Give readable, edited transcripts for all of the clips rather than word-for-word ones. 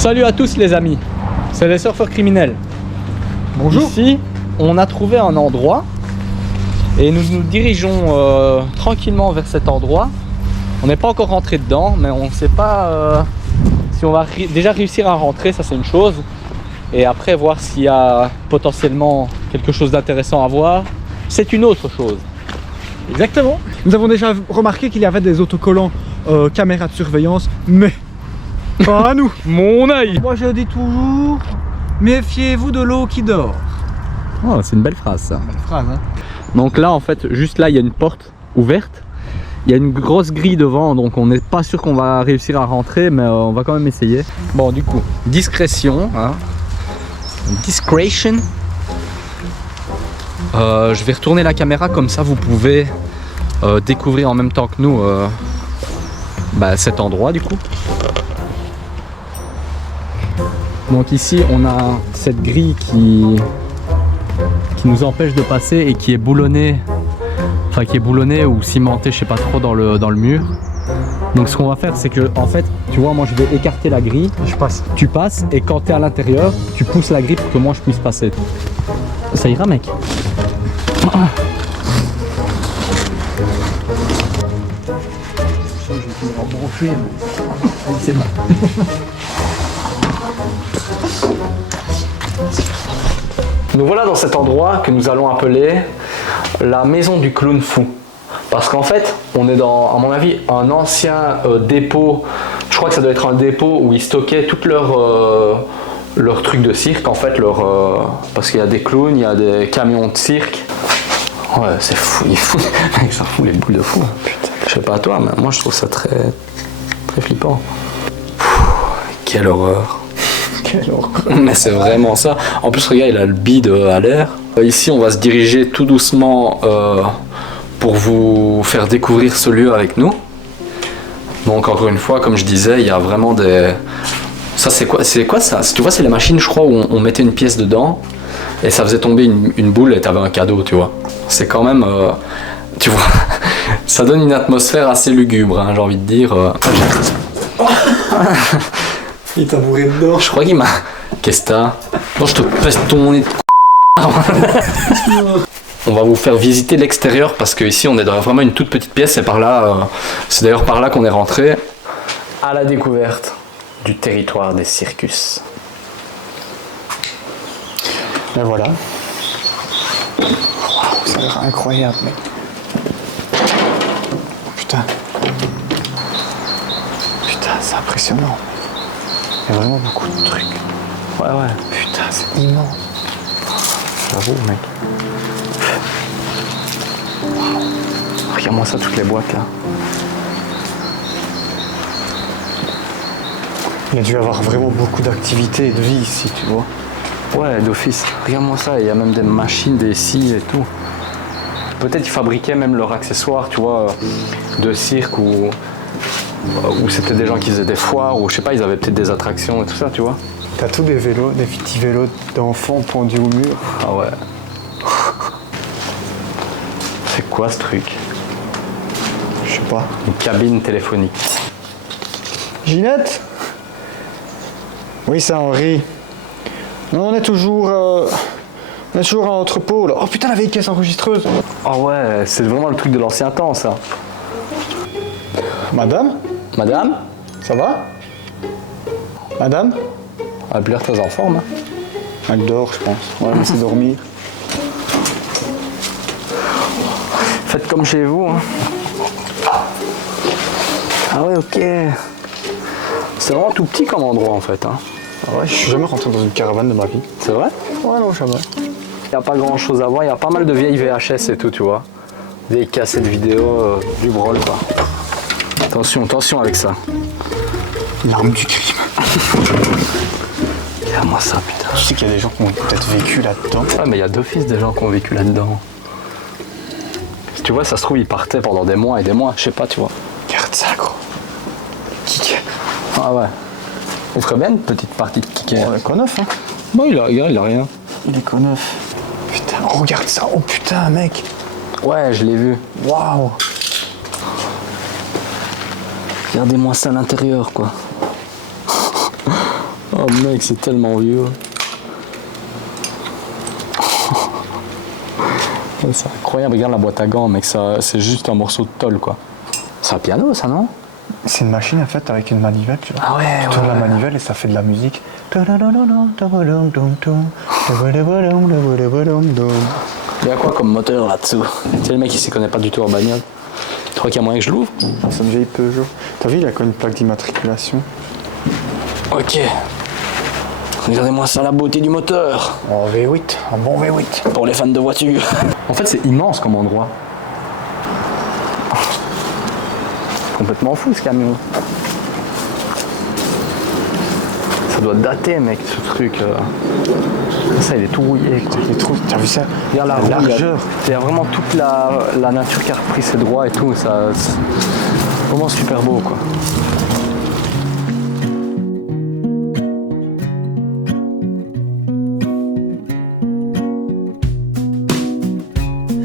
Salut à tous les amis, c'est les surfeurs criminels. Bonjour. Ici, on a trouvé un endroit et nous nous dirigeons tranquillement vers cet endroit. On n'est pas encore rentré dedans, mais on ne sait pas si on va déjà réussir à rentrer, ça c'est une chose. Et après voir s'il y a potentiellement quelque chose d'intéressant à voir, c'est une autre chose. Exactement. Nous avons déjà remarqué qu'il y avait des autocollants caméras de surveillance, mais pas à nous. Mon œil. Moi je dis toujours, méfiez-vous de l'eau qui dort. Oh, c'est une belle phrase ça. Belle phrase, hein. Donc là en fait, juste là il y a une porte ouverte. Il y a une grosse grille devant, donc on n'est pas sûr qu'on va réussir à rentrer, mais on va quand même essayer. Bon, du coup, discrétion, hein. Discretion. Je vais retourner la caméra, comme ça vous pouvez découvrir en même temps que nous cet endroit du coup. Donc ici on a cette grille qui nous empêche de passer et qui est boulonnée. Enfin qui est boulonné ou cimenté, je sais pas trop, dans le mur. Donc ce qu'on va faire, c'est que en fait, tu vois, moi je vais écarter la grille, Je passe. tu passes et quand tu es à l'intérieur, tu pousses la grille pour que moi je puisse passer. Ça ira mec. C'est bon. Nous voilà dans cet endroit que nous allons appeler la maison du clown fou. Parce qu'en fait, on est dans, à mon avis, un ancien dépôt. Je crois que ça doit être un dépôt où ils stockaient toutes leurs trucs de cirque. En fait, parce qu'il y a des clowns, il y a des camions de cirque. Ouais, c'est fou, mec, ça fout les boules de fou. Putain, je sais pas toi, mais moi je trouve ça très flippant. Quelle horreur. Quelle horreur. Mais c'est vraiment ça. En plus, regarde, il a le bide à l'air. Ici, on va se diriger tout doucement pour vous faire découvrir ce lieu avec nous. Donc, encore une fois, comme je disais, il y a vraiment des... Ça, c'est quoi ça? Tu vois, c'est les machines, je crois, où on mettait une pièce dedans et ça faisait tomber une boule et t'avais un cadeau, tu vois. C'est quand même... tu vois, ça donne une atmosphère assez lugubre, hein, j'ai envie de dire. Il t'a bourré dedans. Je crois qu'il m'a... Qu'est-ce que t'as? Non, je te pèse ton nez de On va vous faire visiter l'extérieur parce que ici on est dans vraiment une toute petite pièce et par là, c'est d'ailleurs par là qu'on est rentré à la découverte du territoire des circus. Et voilà. Waouh, ça a l'air incroyable, mec. Putain. Putain, c'est impressionnant. Il y a vraiment beaucoup de trucs. Ouais. Putain, c'est immense. J'avoue, mec. Wow. Regarde-moi ça, toutes les boîtes là. Il y a dû y avoir vraiment beaucoup d'activités et de vie ici, tu vois. Ouais, d'office. Regarde-moi ça, il y a même des machines, des scies et tout. Peut-être ils fabriquaient même leurs accessoires, tu vois, de cirque ou c'était des gens qui faisaient des foires ou je sais pas, ils avaient peut-être des attractions et tout ça, tu vois. T'as tous des vélos, des petits vélos d'enfants pendus au mur. Ah ouais. C'est quoi ce truc? Je sais pas. Une cabine téléphonique. Ginette? Oui, c'est Henri. Non, on est toujours à l'entrepôt là. Oh putain, la vieille caisse enregistreuse. Ah ouais, c'est vraiment le truc de l'ancien temps ça. Madame? Madame? Ça va? Madame? Elle a plus l'air très en forme. Hein. Elle dort, je pense. Ouais, mais c'est dormir. Faites comme chez vous. Hein. Ah ouais, ok. C'est vraiment tout petit comme endroit en fait. Hein. Ah ouais, je suis jamais rentré dans une caravane de ma vie. C'est vrai? Ouais, non, jamais. Il n'y a pas grand chose à voir, il y a pas mal de vieilles VHS et tout, tu vois. Vieilles cassettes vidéo, du brol quoi. Attention avec ça. L'arme du crime. Regarde-moi ça, putain. Je sais qu'il y a des gens qui ont peut-être vécu là-dedans. Ouais, mais il y a d'office des gens qui ont vécu là-dedans. Si tu vois, ça se trouve, ils partaient pendant des mois et des mois, je sais pas, tu vois. Regarde ça, gros. Kick. Ah ouais. On ferait bien une petite partie de kicker. Ouais, quoi neuf, hein. Bon, il a rien. Il est quoi neuf. Putain, regarde ça. Oh putain, mec. Ouais, je l'ai vu. Waouh. Regardez-moi ça à l'intérieur, quoi. Oh mec, c'est tellement vieux. C'est incroyable, regarde la boîte à gants, mec, ça, c'est juste un morceau de tôle, quoi. C'est un piano, ça, non? C'est une machine en fait avec une manivelle, tu vois. Ah ouais, Tu tournes la manivelle et ça fait de la musique. Il y a quoi comme moteur là-dessous? Tu sais, le mec, il s'y connaît pas du tout en bagnole. Tu crois qu'il y a moyen que je l'ouvre? C'est une vieille Peugeot. T'as vu, il a quand même une plaque d'immatriculation. Ok. Regardez-moi ça, la beauté du moteur. Oh, V8, un bon V8. Pour les fans de voitures. En fait, c'est immense comme endroit. Complètement fou ce camion. Ça doit dater, mec, ce truc. Ça, il est tout rouillé. T'as vu ça? Regarde la largeur. Il y a vraiment toute la nature qui a repris ses droits et tout. Ça, c'est vraiment super beau, quoi.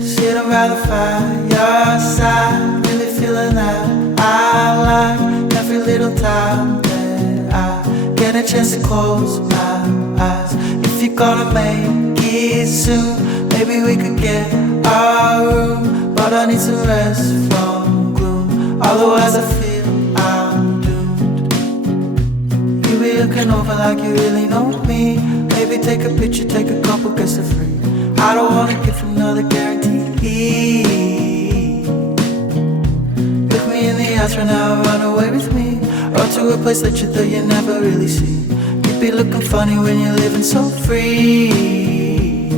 Sit around the fireside, really feeling that I like every little time that I get a chance to close my eyes. If you're gonna make it soon, maybe we could get our room, but I need some rest from gloom. Otherwise I feel I'm doomed. You be looking over like you really know me. Maybe take a picture, take a couple, guess for free. I don't wanna give another guarantee. Look me in the eyes right now, run away with me, or to a place that you thought you never really see. You'd be looking funny when you're living so free.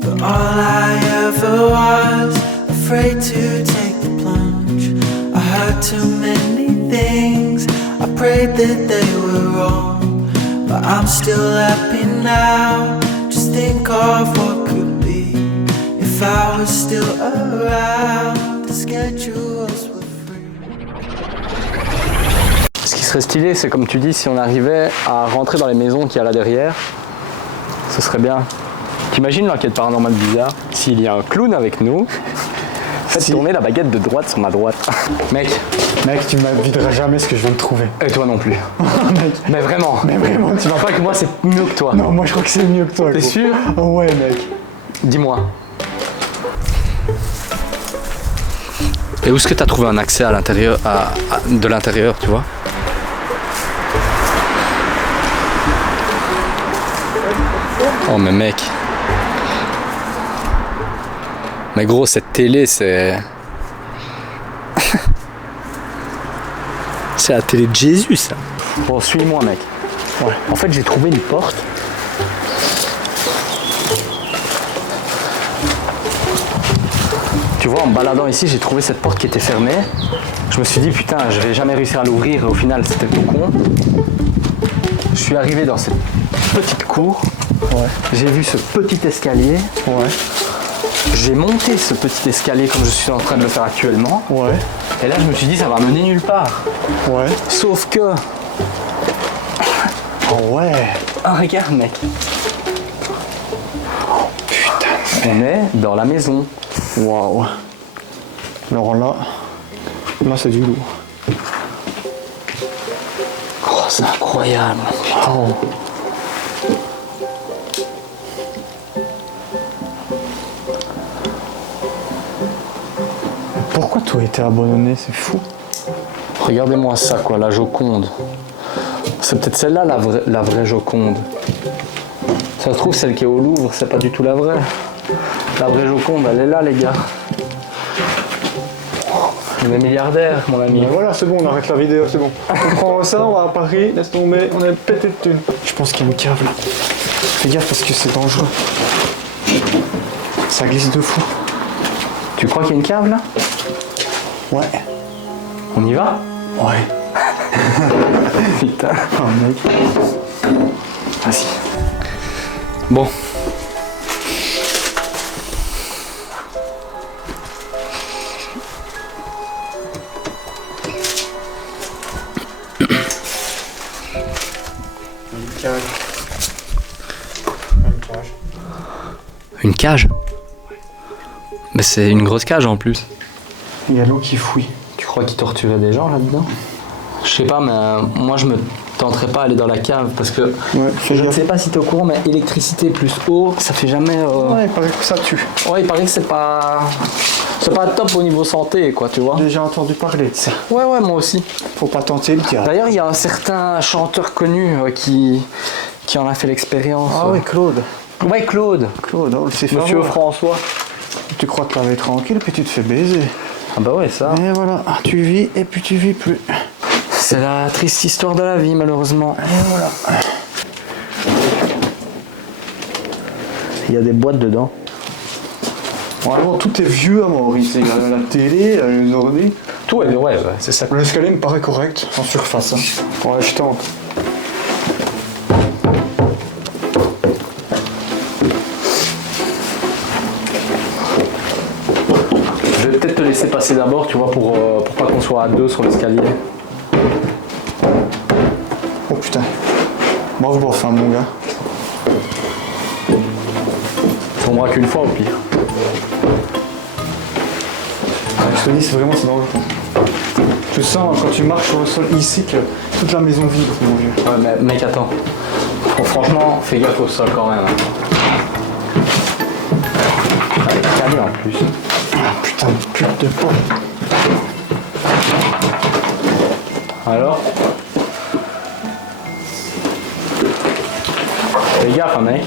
But all I ever was, afraid to take the plunge. I heard too many things, I prayed that they were wrong. But I'm still happy now, just think of what could be if I was still around. The schedules were free. Ce qui serait stylé, c'est comme tu dis, si on arrivait à rentrer dans les maisons qu'il y a là derrière, ce serait bien. T'imagines l'enquête paranormale bizarre? S'il y a un clown avec nous, faites tourner la baguette de droite sur ma droite. Mec, tu m'inviteras jamais ce que je viens de trouver. et toi non plus. Mec, Mais vraiment, tu vas pas que moi c'est mieux que toi. Non, moi je crois que c'est mieux que toi. T'es gros. sûr? Oh ouais, mec. Dis-moi. Et où est-ce que t'as trouvé un accès à l'intérieur, de l'intérieur, tu vois? Oh mais mec. Mais gros, cette télé, c'est... c'est la télé de Jésus, ça. Bon, suis-moi, mec. Ouais. En fait, j'ai trouvé une porte. Tu vois, en me baladant ici, j'ai trouvé cette porte qui était fermée. Je me suis dit, putain, je vais jamais réussir à l'ouvrir. Et au final, c'était tout con. Je suis arrivé dans cette petite cour. Ouais. J'ai vu ce petit escalier. Ouais. J'ai monté ce petit escalier comme je suis en train de le faire actuellement. Ouais. Et là, je me suis dit, ça va mener nulle part. Ouais. Sauf que... Oh ouais. Ah, regarde, mec. Putain. On est dans la maison. Waouh. Alors là c'est du lourd. Oh, c'est incroyable. Oh. Pourquoi tout a été abandonné? C'est fou. Regardez-moi ça, quoi, la Joconde. C'est peut-être celle-là, la vraie Joconde. Ça se trouve, celle qui est au Louvre, c'est pas du tout la vraie. La vraie Joconde, elle est là, les gars. On est milliardaires, mon ami. Ben voilà, c'est bon, on arrête la vidéo, c'est bon. On prend ça, on va à Paris, laisse tomber, on est pété de thunes. Je pense qu'il y a une cave là. Fais gaffe parce que c'est dangereux. Ça glisse de fou. Tu crois qu'il y a une cave, là? Ouais. On y va? Ouais. Putain. Oh mec. Vas-y. Bon. Une cage? Mais c'est une grosse cage en plus. Il y a l'eau qui fouille. Tu crois qu'ils torturaient des gens là-dedans? Je sais pas, mais moi je me tenterais pas à aller dans la cave parce que Ouais, fais je ne gaffe. sais pas si tu es au courant, mais électricité plus eau, ça fait jamais. Ouais, il paraît que ça tue. Ouais, il paraît que c'est pas top au niveau santé, quoi, tu vois. J'ai déjà entendu parler de ça. Ouais, moi aussi. Faut pas tenter le diable. D'ailleurs, il y a un certain chanteur connu qui en a fait l'expérience. Ah oui, Claude. Ouais, Claude. Claude, on le sait faire. Monsieur François. Tu crois te laver tranquille, puis tu te fais baiser. Ah bah ouais, ça. Et voilà, tu vis et puis tu vis plus. C'est la triste histoire de la vie, malheureusement. Et voilà. Il y a des boîtes dedans. Vraiment, tout est vieux à Maurice. Il y a la télé, les ordi. Tout est ouais, c'est ça. L'escalier me paraît correct, en surface. Hein. Ouais, je tente. Je vais peut-être te laisser passer d'abord, tu vois, pour pas qu'on soit à deux sur l'escalier. Oh putain. Bravo pour fin, mon gars. Ça tombera qu'une fois au pire. Je te dis, c'est vraiment c'est dangereux. Tu sens quand tu marches sur le sol ici que toute la maison vibre, mon vieux. Ouais, mais mec, attends. Franchement, fais gaffe au sol quand même. Hein. Calé en plus. Ah, putain de pute de peau. Alors fais gaffe, hein, mec.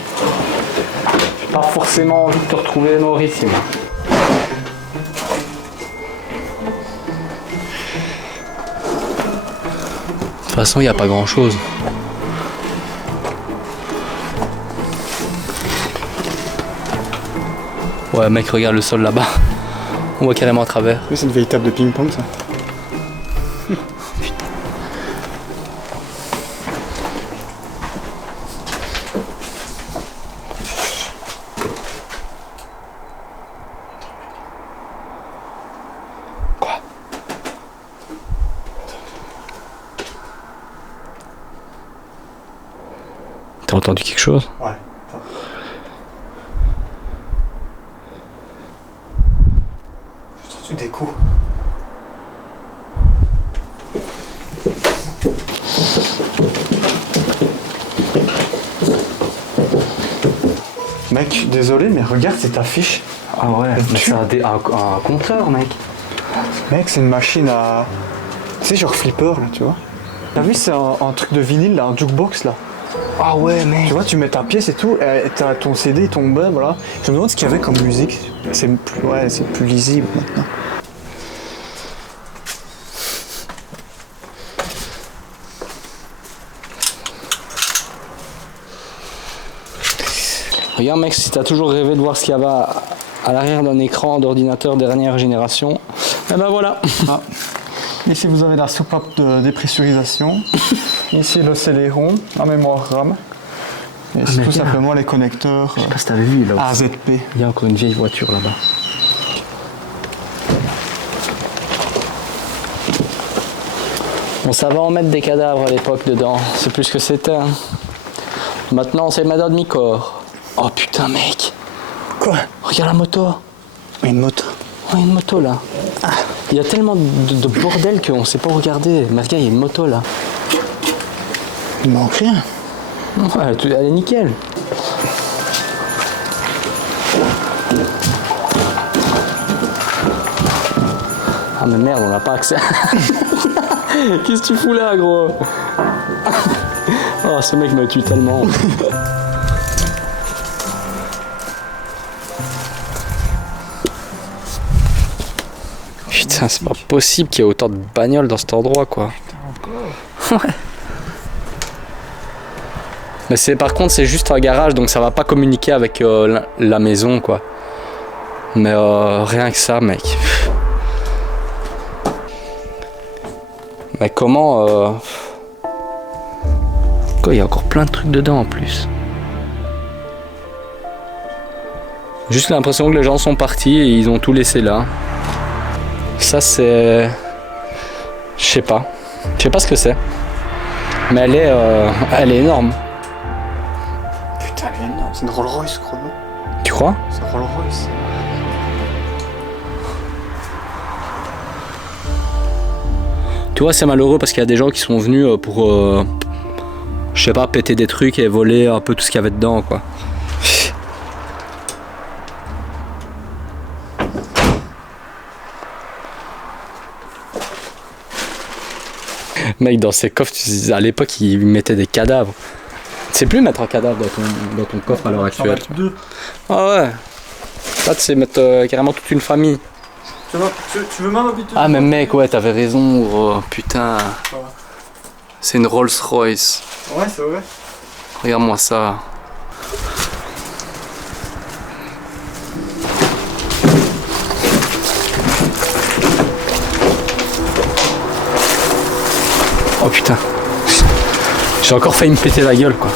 J'ai pas forcément envie de te retrouver mort ici. Moi. De toute façon, il n'y a pas grand chose. Ouais, mec, regarde le sol là-bas. On voit carrément à travers. Oui, c'est une vieille table de ping-pong, ça. Quoi? T'as entendu quelque chose? Ouais. J'ai entendu des coups. Mec, désolé, mais regarde cette affiche. Ah ouais, mais c'est un compteur, mec. Mec, c'est une machine à... Tu sais, genre flipper, là, tu vois. T'as vu, c'est un truc de vinyle, là, un jukebox, là. Ah ouais, mec. Tu vois, tu mets ta pièce et tout, et t'as ton CD, ton bas, voilà. Je me demande ce qu'il y avait comme musique. C'est plus, ouais, c'est plus lisible maintenant. Regarde, mec, si t'as toujours rêvé de voir ce qu'il y avait à l'arrière d'un écran d'ordinateur dernière génération, et ben voilà. Ah. Ici, vous avez la soupape de dépressurisation. Ici, le Celeron, la mémoire RAM. Et c'est mais tout bien. simplement les connecteurs Je sais pas si t'avais vu là. AZP. Il y a encore une vieille voiture là-bas. On savait en mettre des cadavres à l'époque dedans. C'est plus ce que c'était. Hein. Maintenant, c'est mettre un demi-corps. Oh putain, mec. Quoi? Regarde la moto. Une moto. Ouais, une moto là. Ah, il y a tellement de bordel qu'on sait pas regarder. Mais regarde, il y a une moto là. Il manque rien. Ouais, elle est nickel. Ah mais merde, on n'a pas accès. Qu'est-ce que tu fous là, gros? Oh, ce mec me tue tellement. Putain, c'est pas possible qu'il y ait autant de bagnoles dans cet endroit, quoi. Ouais. Mais c'est, par contre, c'est juste un garage, donc ça va pas communiquer avec la maison, quoi. Mais rien que ça, mec. Mais comment... Quoi, il y a encore plein de trucs dedans, en plus. Juste l'impression que les gens sont partis et ils ont tout laissé là. Ça, c'est... Je sais pas. Je sais pas ce que c'est. Mais elle est énorme. Putain, elle est énorme. C'est une Rolls Royce, chrono. Tu crois? C'est une Rolls Royce. Tu vois, c'est malheureux parce qu'il y a des gens qui sont venus je sais pas, péter des trucs et voler un peu tout ce qu'il y avait dedans, quoi. Mec, dans ces coffres, à l'époque, ils mettaient des cadavres. Tu sais plus mettre un cadavre dans ton coffre à l'heure actuelle. Ah ouais. Là, tu sais mettre carrément toute une famille. Tu veux même habiter? Ah, mais mec, ouais, t'avais raison, gros. Putain. C'est une Rolls Royce. Ouais, c'est vrai. Regarde-moi ça. Oh putain. J'ai encore failli me péter la gueule, quoi.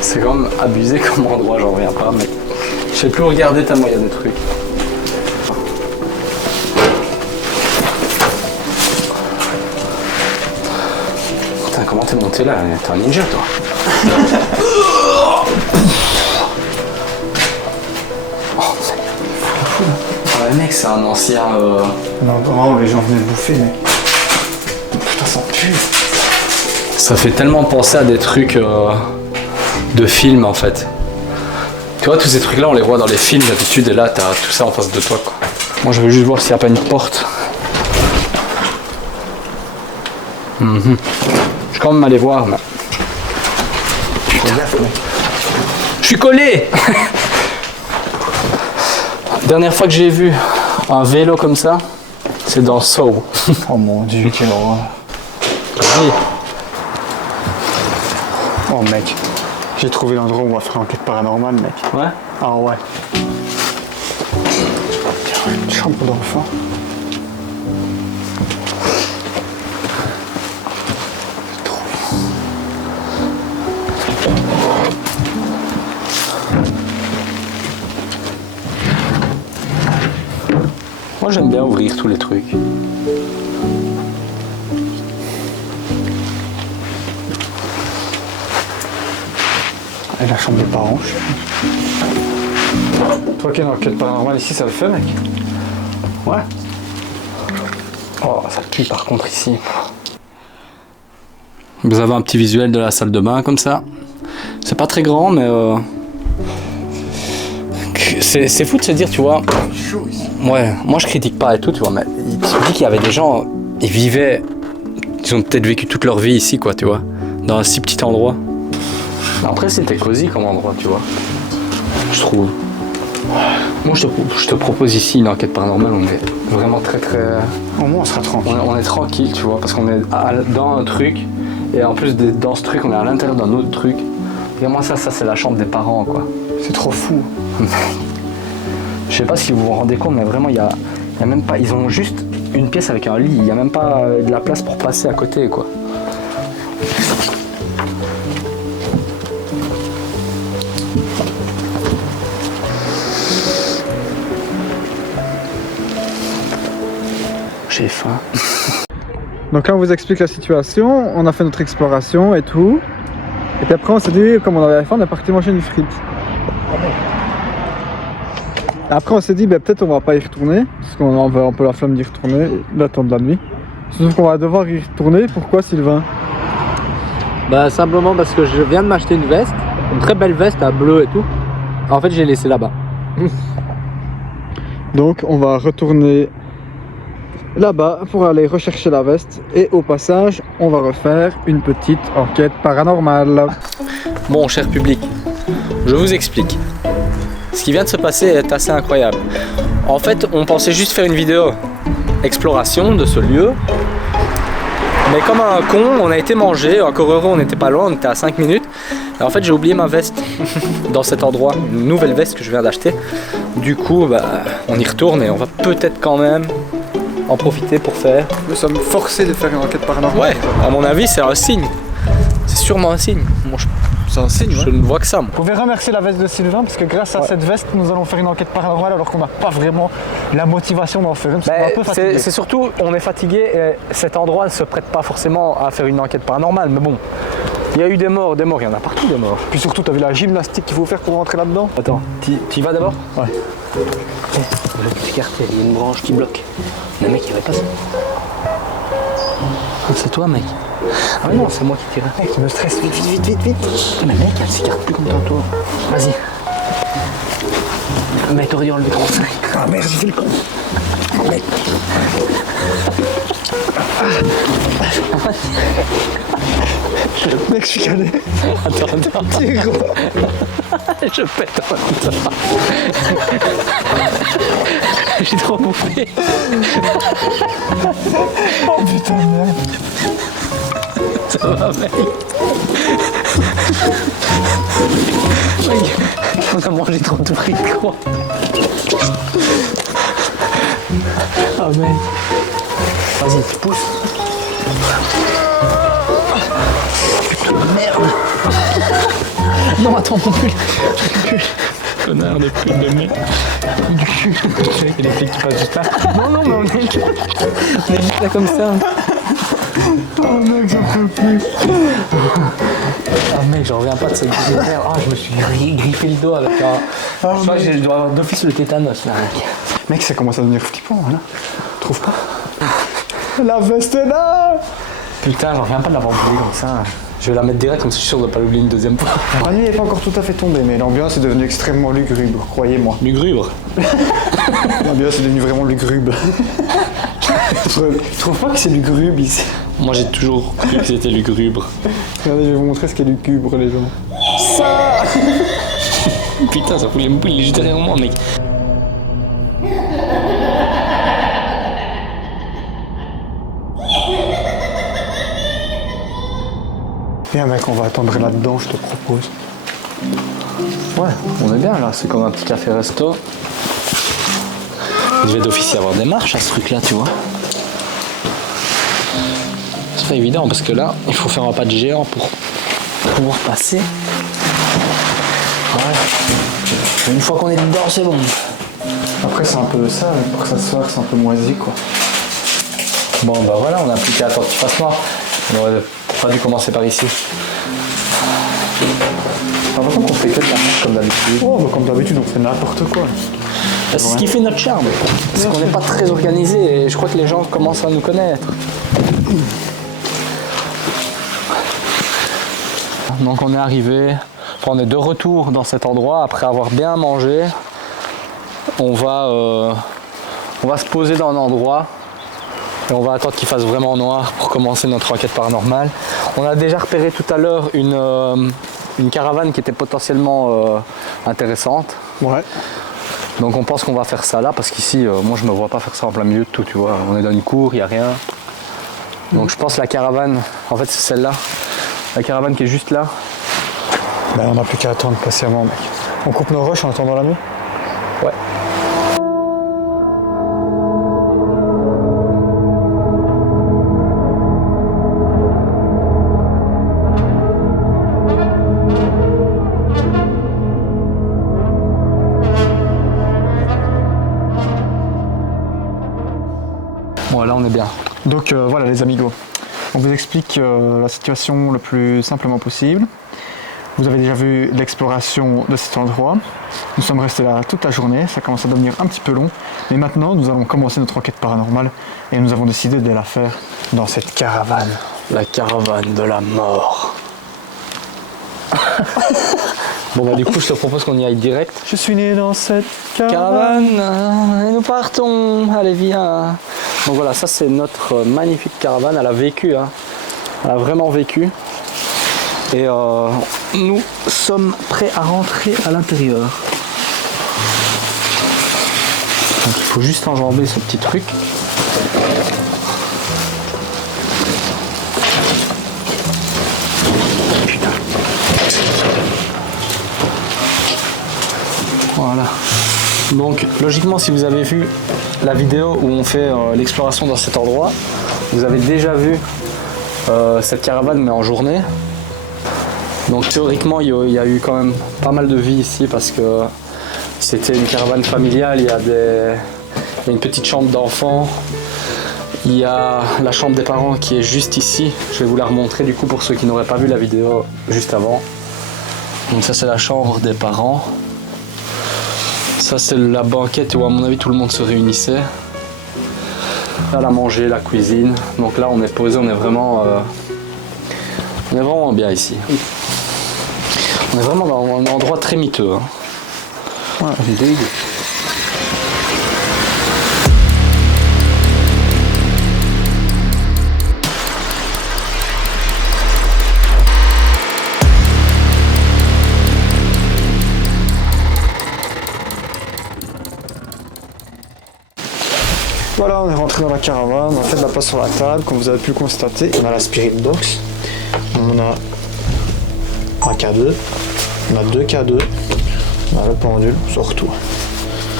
C'est quand même abusé comme endroit, j'en reviens pas, mais je sais plus regarder tellement il y a des trucs. Putain, comment t'es monté là? T'es un ninja, toi. Ouais, mec, c'est un ancien. Non, vraiment, les gens venaient de bouffer, mec. Putain, ça pue. Ça fait tellement penser à des trucs de films, en fait. Tu vois, tous ces trucs-là, on les voit dans les films d'habitude, et là, t'as tout ça en face de toi, quoi. Moi, je veux juste voir s'il n'y a pas une porte. Je vais quand même aller voir, mais. Putain. Je suis collé. Dernière fois que j'ai vu un vélo comme ça, c'est dans Saw. Oh mon dieu, quelle horreur. Oui. Oh mec, j'ai trouvé l'endroit où on va faire enquête paranormale, mec. Ouais. Ah ouais. Une chambre d'enfant. Moi j'aime bien ouvrir tous les trucs. Et la chambre des parents, je sais pas. Toi qui es dans l'enquête paranormale ici, ça le fait, mec? Ouais. Oh, ça pue par contre ici. Vous avez un petit visuel de la salle de bain comme ça. C'est pas très grand, mais c'est fou de se dire, tu vois. Ouais, moi je critique pas et tout, tu vois, mais il se dit qu'il y avait des gens, ils vivaient, ils ont peut-être vécu toute leur vie ici, quoi, tu vois, dans un si petit endroit. Après, c'était cosy comme endroit, tu vois, je trouve. Moi, je te propose ici une enquête paranormale, on est vraiment très. Au moins, on sera tranquille. On est tranquille, tu vois, parce qu'on est dans un truc, et en plus, dans ce truc, on est à l'intérieur d'un autre truc. Et moi, ça c'est la chambre des parents, quoi. C'est trop fou. Je sais pas si vous vous rendez compte, mais vraiment, il y a même pas. Ils ont juste une pièce avec un lit, il n'y a même pas de la place pour passer à côté, quoi. J'ai faim. Donc là, on vous explique la situation. On a fait notre exploration et tout. Et puis après, on s'est dit, comme on avait faim, on est parti manger une frite. Après, on s'est dit, ben, peut-être on va pas y retourner, parce qu'on avait un peu la flemme d'y retourner, le temps de la nuit. Sauf qu'on va devoir y retourner. Pourquoi, Sylvain? Bah simplement parce que je viens de m'acheter une veste, une très belle veste à bleu et tout. En fait, j'ai laissé là-bas. Donc, on va retourner là-bas pour aller rechercher la veste. Et au passage, on va refaire une petite enquête paranormale. Bon, cher public, je vous explique. Ce qui vient de se passer est assez incroyable. En fait, on pensait juste faire une vidéo exploration de ce lieu. Mais comme un con, on a été manger. Encore heureux, on n'était pas loin, on était à 5 minutes. Et en fait, j'ai oublié ma veste dans cet endroit. Une nouvelle veste que je viens d'acheter. Du coup, bah, on y retourne et on va peut-être quand même en profiter pour faire. Nous sommes forcés de faire une enquête paranormale. Ouais, à mon avis, c'est un signe. C'est sûrement un signe. Moi, C'est un signe, je ne vois que ça, moi. Vous pouvez remercier la veste de Sylvain parce que grâce à cette veste, nous allons faire une enquête paranormale alors qu'on n'a pas vraiment la motivation d'en faire une. Parce qu'on est un peu fatigué. C'est surtout, on est fatigué et cet endroit ne se prête pas forcément à faire une enquête paranormale. Mais bon, il y a eu des morts, il y en a partout des morts. Puis surtout, t'as vu la gymnastique qu'il faut faire pour rentrer là-dedans? Attends, tu y vas d'abord? Ouais. Le petit quartier, il y a une branche qui bloque. Le mec, il va passer. c'est toi, mec. Ah, mais non, c'est moi qui tire. Mec, il me stresse. Vite, vite, vite, vite, vite. Mais mec, elle s'écarte plus comme tantôt. Vas-y. Mec, t'aurais dû enlever ton 5. Ah merde, j'ai fait le con. Mec. Mec, je suis calé. Attends. C'est gros. Je pète en même temps. J'ai trop bouffé. Oh putain de merde. Ça va, mec. Mec, on a mangé trop de frites, quoi. Ah, mec. Vas-y, tu pousses. Putain de merde. Non, attends, mon pull. Connard de pull de merde. Du cul. Et les flics qui passent juste là. Non, mais on est juste là comme ça. Oh mec, j'en peux plus. Ah mec, j'en reviens pas de cette merde. Ah, je me suis griffé le dos avec un... je crois que je dois avoir d'office le tétanos là. Mec, ça commence à devenir flippant là. Trouve pas? La veste est là. Putain, j'en reviens pas de l'avoir oublié comme ça. Je vais la mettre direct comme ça je suis sûr de pas l'oublier une deuxième fois. La nuit n'est pas encore tout à fait tombée, mais l'ambiance est devenue extrêmement lugubre, croyez-moi. Lugubre. L'ambiance est devenue vraiment lugubre. Tu trouves pas que c'est lugubre ici? Moi j'ai toujours cru que c'était lugubre. Regardez, je vais vous montrer ce qu'est lugubre, les gens. Ça. Putain, ça fout les boules, il est juste derrière moi, mec. Viens mec, on va attendre là-dedans, je te propose. Ouais, on est bien là, c'est comme un petit café resto. Il devait d'office y avoir des marches à ce truc là, tu vois. C'est pas évident parce que là, il faut faire un pas de géant pour pouvoir passer. Ouais. Une fois qu'on est dedans, c'est bon. Après c'est un peu ça, pour que ça se fasse, c'est un peu moisi quoi. Bon bah voilà, on a plus qu'à attendre qu'il fasse noir. On aurait pas dû commencer par ici. J'ai l'impression qu'on fait que de la marche comme d'habitude. Oh, bah, comme d'habitude, on fait n'importe quoi. C'est ce qui fait notre charme. C'est qu'on n'est pas très organisé et je crois que les gens commencent à nous connaître. Donc on est arrivé, enfin, on est de retour dans cet endroit après avoir bien mangé. On va se poser dans un endroit et on va attendre qu'il fasse vraiment noir pour commencer notre enquête paranormale. On a déjà repéré tout à l'heure une caravane qui était potentiellement intéressante. Ouais. Donc on pense qu'on va faire ça là parce qu'ici, moi je me vois pas faire ça en plein milieu de tout, tu vois. On est dans une cour, il n'y a rien. Donc je pense la caravane, en fait c'est celle-là. La caravane qui est juste là. Ben, on n'a plus qu'à attendre patiemment, mec. On coupe nos rushs en attendant la nuit? Ouais. Voilà, on est bien. Donc voilà les amigos, on vous explique la situation le plus simplement possible. Vous avez déjà vu l'exploration de cet endroit. Nous sommes restés là toute la journée, ça commence à devenir un petit peu long. Mais maintenant, nous allons commencer notre enquête paranormale et nous avons décidé de la faire dans cette caravane. La caravane de la mort. Bon bah du coup je te propose qu'on y aille direct. Je suis né dans cette Caravane, et nous partons, allez viens. Donc voilà, ça c'est notre magnifique caravane, elle a vécu, hein. Elle a vraiment vécu. Et nous sommes prêts à rentrer à l'intérieur. Donc il faut juste enjamber ce petit truc. Putain. Voilà. Donc logiquement si vous avez vu la vidéo où on fait l'exploration dans cet endroit, vous avez déjà vu cette caravane mais en journée. Donc théoriquement il y a eu quand même pas mal de vie ici parce que c'était une caravane familiale, il y a une petite chambre d'enfants, il y a la chambre des parents qui est juste ici, je vais vous la remontrer du coup pour ceux qui n'auraient pas vu la vidéo juste avant. Donc ça c'est la chambre des parents, ça c'est la banquette où à mon avis tout le monde se réunissait. salle à manger, la cuisine. Donc là, on est posé, on est vraiment bien ici. On est vraiment dans un endroit très miteux. Hein. Ouais. Voilà, on est rentré dans la caravane, on a fait de la place sur la table, comme vous avez pu le constater. On a la Spirit Box, on a un K2, on a deux K2, on a le pendule, on sort tout.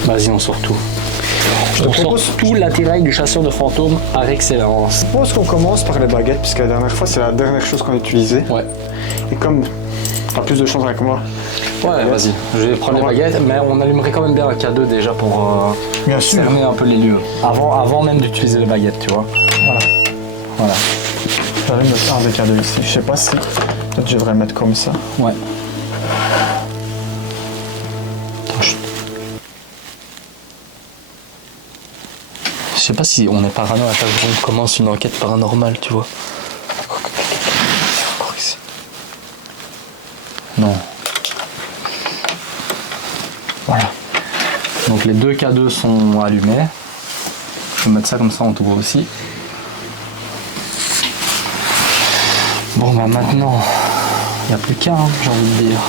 Vas-y, on sort tout. Je te On sort propose, tout l'attirail du chasseur de fantômes par excellence. je propose qu'on commence par les baguettes, puisque la dernière fois c'est la dernière chose qu'on a utilisée. Ouais. Et comme tu as plus de chance avec moi, Ouais, vas-y. Je vais prendre les baguettes, mais on allumerait quand même bien un K2 déjà pour bien sûr, cerner un peu les lieux. Avant même d'utiliser les baguettes, tu vois. voilà. Voilà. J'allais mettre un des K2 ici, je sais pas si peut-être je devrais le mettre comme ça. Ouais. Je sais pas si on est parano à chaque fois qu'on commence une enquête paranormale, tu vois. Encore ici. Non. Voilà. Donc les deux K2 sont allumés. Je vais mettre ça comme ça, on te voit aussi. Bon bah maintenant, il n'y a plus qu'un, hein, j'ai envie de dire.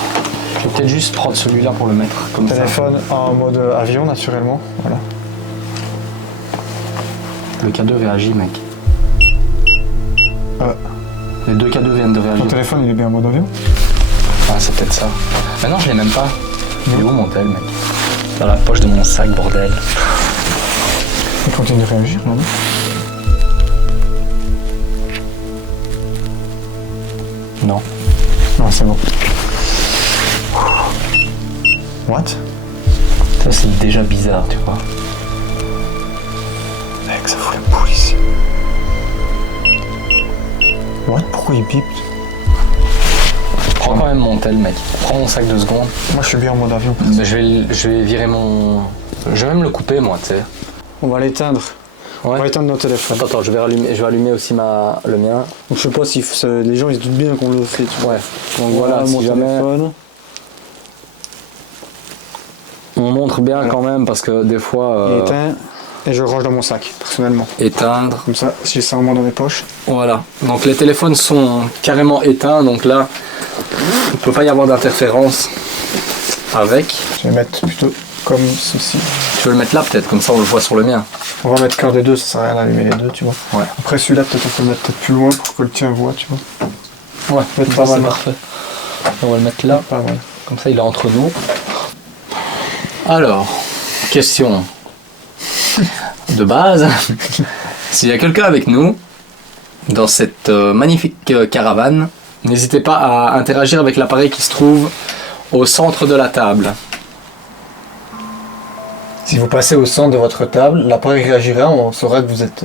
Je vais peut-être juste prendre celui-là pour le mettre comme ça. Téléphone en mode avion naturellement, voilà. Le K2 réagit, mec. Les deux K2 viennent de réagir. Ton téléphone il est bien en mode avion? Ah, c'est peut-être ça. Mais non, je l'ai même pas. Il est où mon tel, mec? Dans la poche de mon sac, bordel. Il continue de réagir, non? Non. Non, c'est bon. What? Ça, c'est déjà bizarre, tu vois. Mec, ça fout la boule ici. What? Pourquoi il bip? Prends quand même mon tel, mec. Prends mon sac 2 secondes. Moi je suis bien en mode avion. Je vais virer mon... Je vais même le couper, moi, tu sais. On va l'éteindre. On va Ouais. éteindre nos téléphones. Attends, je vais allumer aussi le mien. Donc, je sais pas si les gens ils se doutent bien qu'on le fait. Tu vois. Ouais. Donc voilà, mon si jamais... téléphone. On montre bien quand même, parce que des fois... Il est éteint et je le range dans mon sac, personnellement. Éteindre. Comme ça, si j'ai ça au moins dans mes poches. Voilà, donc les téléphones sont carrément éteints, donc là, il ne peut pas y avoir d'interférence avec. Je vais mettre plutôt comme ceci. Tu veux le mettre là peut-être, comme ça on le voit sur le mien. On va mettre qu'un des deux, ça sert à rien d'allumer les deux, tu vois. Ouais. Après celui-là, peut-être on peut le mettre peut-être plus loin pour que le tien voit, tu vois. Ouais, Peut-être pas mal. parfait. On va le mettre là, Pas mal. comme ça il est entre nous. Alors, question de base. S'il y a quelqu'un avec nous, dans cette magnifique caravane, n'hésitez pas à interagir avec l'appareil qui se trouve au centre de la table. Si vous passez au centre de votre table, l'appareil réagira, on saura que vous êtes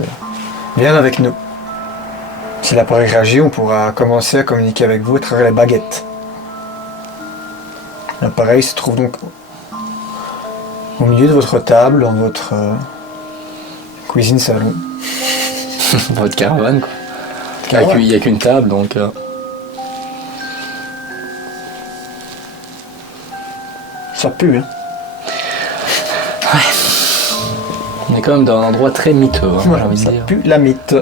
bien avec nous. Si l'appareil réagit, on pourra commencer à communiquer avec vous à travers les baguettes. L'appareil se trouve donc au milieu de votre table, dans votre cuisine-salon. Votre caravane, quoi. Caravane. Il n'y a qu'une table, donc... Ça pue, hein. On est quand même dans un endroit très miteux, hein, j'ai envie de Ça dire. pue la mythe.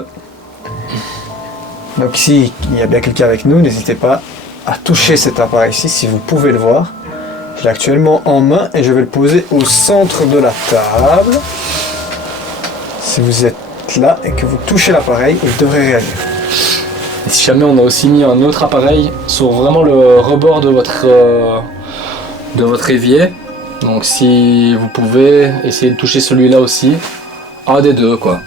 Donc si il y a bien quelqu'un avec nous, n'hésitez pas à toucher cet appareil-ci si vous pouvez le voir. Je l'ai actuellement en main et je vais le poser au centre de la table. Si vous êtes là et que vous touchez l'appareil, il devrait réagir. Et si jamais on a aussi mis un autre appareil sur vraiment le rebord de votre évier, donc si vous pouvez essayer de toucher celui-là aussi, un des deux quoi.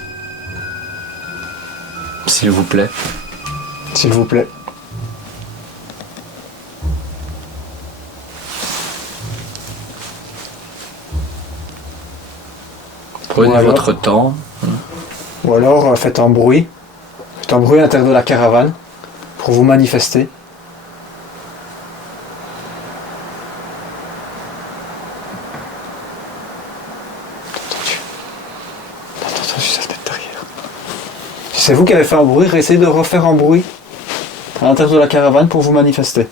S'il vous plaît. S'il vous plaît. Prenez Voilà. votre temps. Ou alors faites un bruit. Faites un bruit à l'intérieur de la caravane pour vous manifester. T'as entendu ça peut-être derrière. c'est vous qui avez fait un bruit, essayez de refaire un bruit à l'intérieur de la caravane pour vous manifester.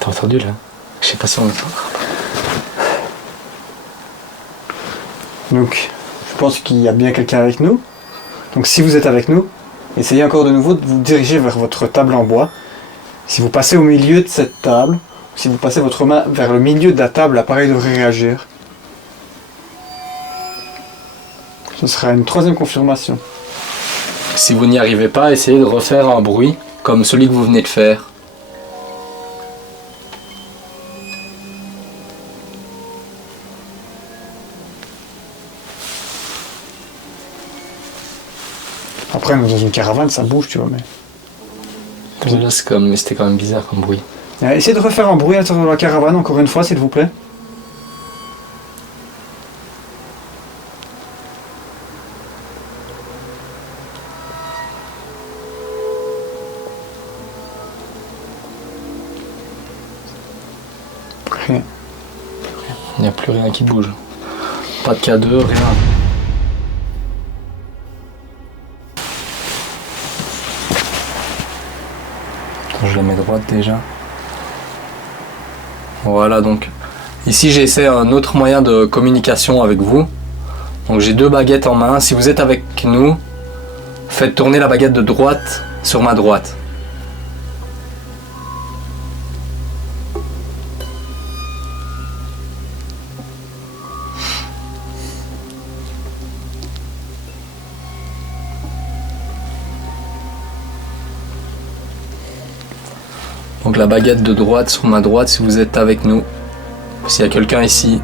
T'as entendu là? Je sais pas si on entend. Donc, je pense qu'il y a bien quelqu'un avec nous. Donc si vous êtes avec nous, essayez encore de nouveau de vous diriger vers votre table en bois. Si vous passez au milieu de cette table, si vous passez votre main vers le milieu de la table, l'appareil devrait réagir. Ce sera une troisième confirmation. Si vous n'y arrivez pas, essayez de refaire un bruit comme celui que vous venez de faire. Après, dans une caravane, ça bouge, tu vois, mais... Là, c'était quand même bizarre comme bruit. Essayez de refaire un bruit à l'intérieur de la caravane, encore une fois, s'il vous plaît. Rien. Il n'y a plus rien qui bouge. Pas de K2, rien. Je la mets droite déjà. Voilà, donc ici j'ai essayé un autre moyen de communication avec vous. Donc j'ai 2 baguettes en main. Si vous êtes avec nous, faites tourner la baguette de droite sur ma droite. Donc la baguette de droite sur ma droite si vous êtes avec nous. S'il y a quelqu'un ici.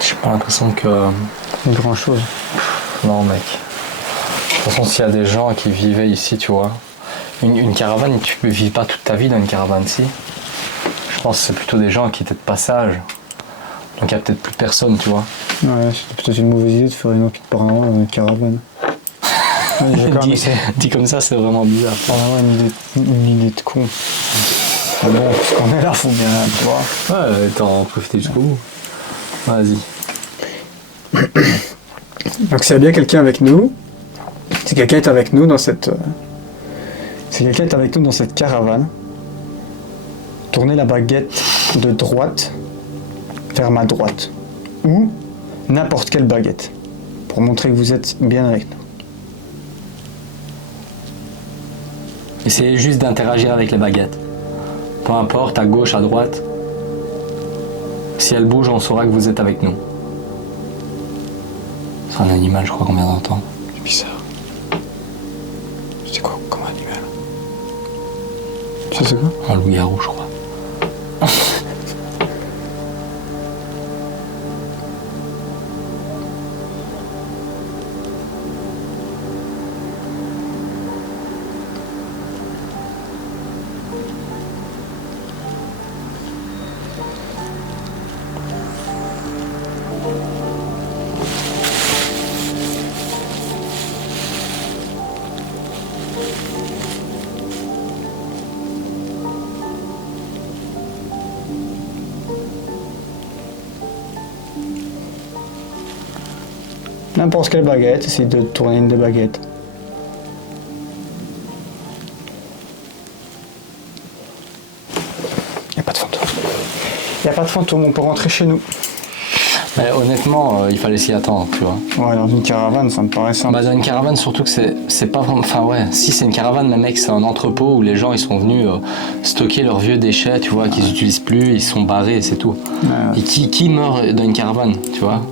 J'ai pas l'impression que... Une grand chose. Non mec. De toute façon s'il y a des gens qui vivaient ici, tu vois. Une caravane, tu ne vis pas toute ta vie dans une caravane ici. Je pense que c'est plutôt des gens qui étaient de passage. Donc il n'y a peut-être plus personne, tu vois. Ouais, c'était peut-être une mauvaise idée de faire une enquête paranormale dans une caravane. Dit comme ça, c'est vraiment bizarre. Ah ouais, une idée de con. Mais bon, puisqu'on est là, faut bien, tu vois. Ouais, t'en profiter jusqu'au bout. Vas-y. Donc s'il y a bien quelqu'un avec nous, si quelqu'un est avec nous dans cette... si quelqu'un est avec nous dans cette caravane, tournez la baguette de droite vers ma droite. Ou n'importe quelle baguette. Pour montrer que vous êtes bien avec nous. Essayez juste d'interagir avec les baguettes. Peu importe, à gauche, à droite. Si elle bouge, on saura que vous êtes avec nous. C'est un animal, je crois qu'on vient d'entendre. C'est bizarre. C'est quoi comme animal? C'est quoi? Un loup-garou, je crois. N'importe quelle baguette, essayez de tourner une des baguettes. Il n'y a pas de fantôme. Il n'y a pas de fantôme, on peut rentrer chez nous. Mais honnêtement, il fallait s'y attendre, tu vois. Ouais, dans une caravane, ça me paraît simple. Bah, dans une caravane, surtout que c'est pas vraiment... Enfin ouais, si c'est une caravane, mais mec, c'est un entrepôt où les gens, ils sont venus stocker leurs vieux déchets, tu vois, qu'ils n'utilisent plus, ils sont barrés, c'est tout. Ouais. Et qui meurt dans une caravane, tu vois?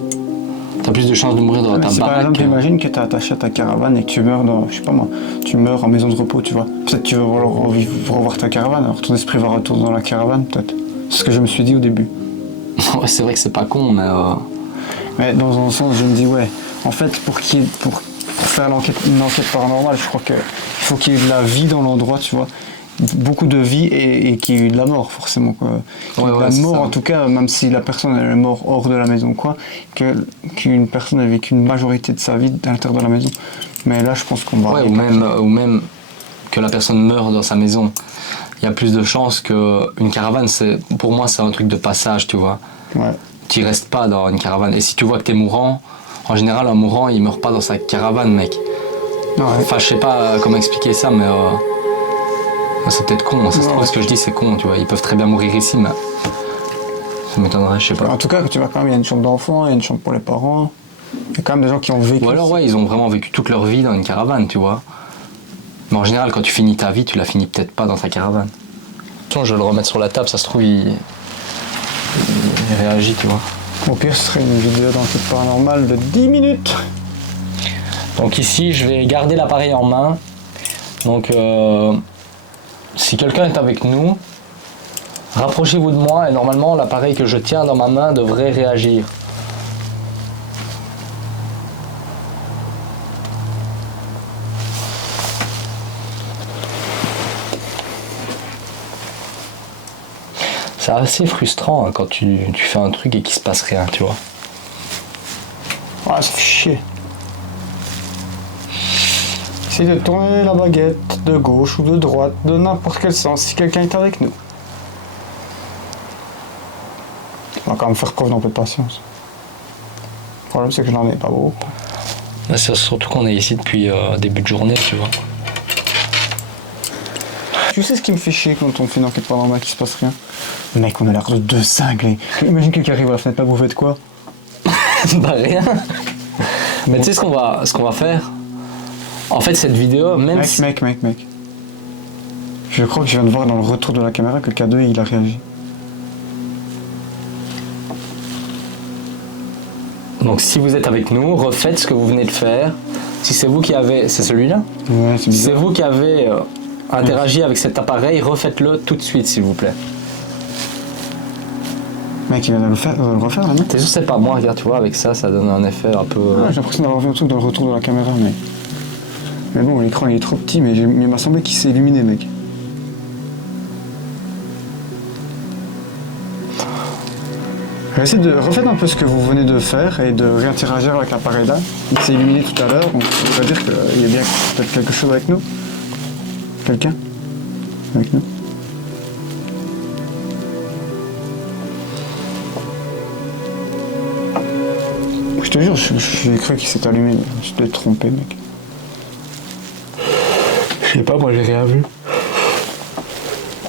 T'as plus de chances de mourir dans ta Si par baraque. exemple, imagine que tu es attaché à ta caravane et que tu meurs dans, je sais pas moi, tu meurs en maison de repos, tu vois. Peut-être que tu veux revoir ta caravane, alors ton esprit va retourner dans la caravane, peut-être. C'est ce que je me suis dit au début. Ouais, c'est vrai que c'est pas con, mais... Mais dans un sens, je me dis, ouais, en fait, pour faire une enquête paranormale, je crois qu'il faut qu'il y ait de la vie dans l'endroit, tu vois. Beaucoup de vie et qu'il y ait eu de la mort, forcément, quoi. Ouais, la mort, ça. en tout cas, même si la personne elle est morte hors de la maison, quoi, qu'une personne a vécu une majorité de sa vie à l'intérieur de la maison. Mais là, je pense qu'on va... Ouais, ou même que la personne meurt dans sa maison. il y a plus de chances qu'une caravane, pour moi, c'est un truc de passage, tu vois. Ouais. Tu restes pas dans une caravane. Et si tu vois que t'es mourant, en général, un mourant, il meurt pas dans sa caravane, mec. Ouais. Enfin, je sais pas comment expliquer ça, mais c'est peut-être con. Ça se trouve, ce que je dis, c'est con, tu vois. Ils peuvent très bien mourir ici, mais ça m'étonnerait, je sais pas. En tout cas, quand tu vas quand même, il y a une chambre d'enfant, il y a une chambre pour les parents. Il y a quand même des gens qui ont vécu. Ou alors, ouais, ils ont vraiment vécu toute leur vie dans une caravane, tu vois. Mais en général, quand tu finis ta vie, tu la finis peut-être pas dans ta caravane. Attends, je vais le remettre sur la table, ça se trouve, il réagit, tu vois. Au pire, ce serait une vidéo d'enquête paranormale de 10 minutes. Donc ici, je vais garder l'appareil en main. Donc, si quelqu'un est avec nous, rapprochez-vous de moi et normalement, l'appareil que je tiens dans ma main devrait réagir. C'est assez frustrant hein, quand tu fais un truc et qu'il se passe rien, tu vois. Ouais, ça fait chier. Essaye de tourner la baguette de gauche ou de droite, de n'importe quel sens, si quelqu'un est avec nous. On va quand même faire preuve d'un peu de patience. Le problème, c'est que je n'en ai pas beaucoup. C'est surtout qu'on est ici depuis début de journée, tu vois. Tu sais ce qui me fait chier quand on fait une enquête paranormale qu'il se passe rien? Mec, on a l'air de deux cinglés. Imagine quelqu'un arrive à la fenêtre là, vous faites quoi? Bah rien. Mais tu sais ce qu'on va faire? En fait, cette vidéo, même Mec, si... mec. Je crois que je viens de voir dans le retour de la caméra que le K2 il a réagi. Donc si vous êtes avec nous, refaites ce que vous venez de faire. Si c'est vous qui avez... C'est celui-là? Ouais, c'est Si c'est bizarre. vous qui avez interagi avec cet appareil, refaites-le tout de suite, s'il vous plaît. Mec, il vient de le refaire là, non? T'es sûr que c'est pas moi, regarde, tu vois, avec ça, ça donne un effet un peu... Ouais, j'ai l'impression d'avoir vu un truc dans le retour de la caméra, mec. Mais bon, l'écran il est trop petit, mais il m'a semblé qu'il s'est illuminé, mec. Refaites un peu ce que vous venez de faire et de réinteragir avec l'appareil là. Il s'est illuminé tout à l'heure, donc ça veut dire qu'il y a bien peut-être quelque chose avec nous. Quelqu'un avec nous. Je te jure, j'ai cru qu'il s'est allumé. Je t'ai trompé, mec. Je sais pas, moi j'ai rien vu.